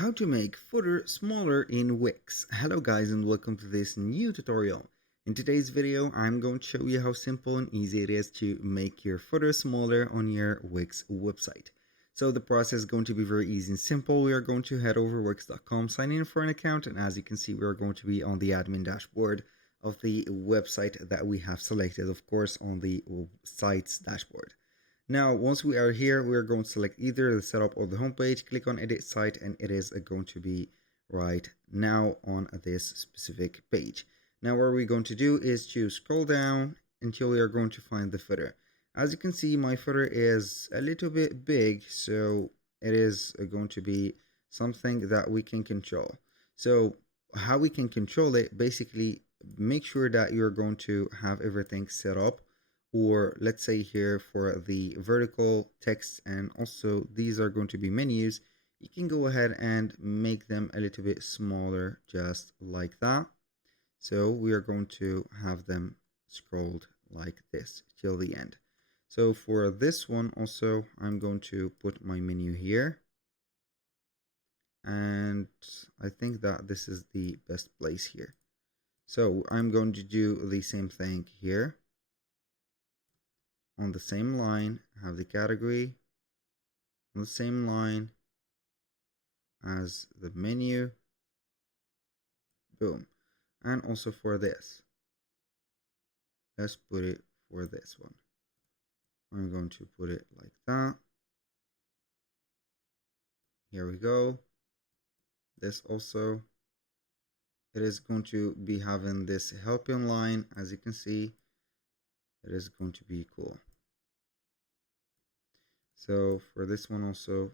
How to make footer smaller in Wix. Hello guys and welcome to this new tutorial. In today's video I'm going to show you how simple and easy it is to make your footer smaller on your Wix website. So the process is going to be very easy and simple. We are going to head over wix.com, sign in for an account, and as you can see we are going to be on the admin dashboard of the website that we have selected, of course on the site's dashboard. Now, once we are here, we are going to select either the setup or the homepage, click on edit site, and it is going to be right now on this specific page. Now, what we're going to do is to scroll down until we are going to find the footer. As you can see, my footer is a little bit big, so it is going to be something that we can control. So how we can control it, basically make sure that you're going to have everything set up, or let's say here for the vertical text, and also these are going to be menus, you can go ahead and make them a little bit smaller just like that. So we are going to have them scrolled like this till the end. So for this one also I'm going to put my menu here, and I think that this is the best place here. So I'm going to do the same thing here. On the same line, have the category on the same line as the menu. Boom. And also for this, let's put it for this one. I'm going to put it like that. Here we go. This also, it is going to be having this helping line. As you can see, it is going to be cool. So for this one also,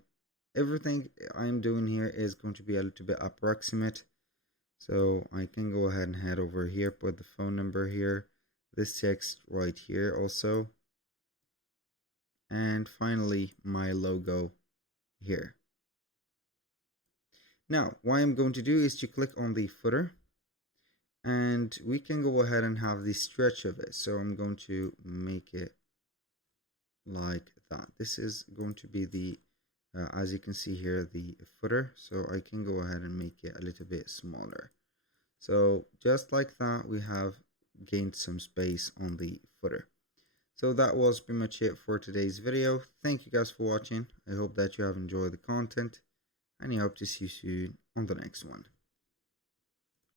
everything I'm doing here is going to be a little bit approximate. So I can go ahead and head over here, put the phone number here, this text right here also, and finally my logo here. Now what I'm going to do is to click on the footer, and we can go ahead and have the stretch of it. So I'm going to make it like that. This is going to be the as you can see here, the footer. So I can go ahead and make it a little bit smaller. So just like that, we have gained some space on the footer. So that was pretty much it for today's video. Thank you guys for watching. I hope that you have enjoyed the content, and I hope to see you soon on the next one.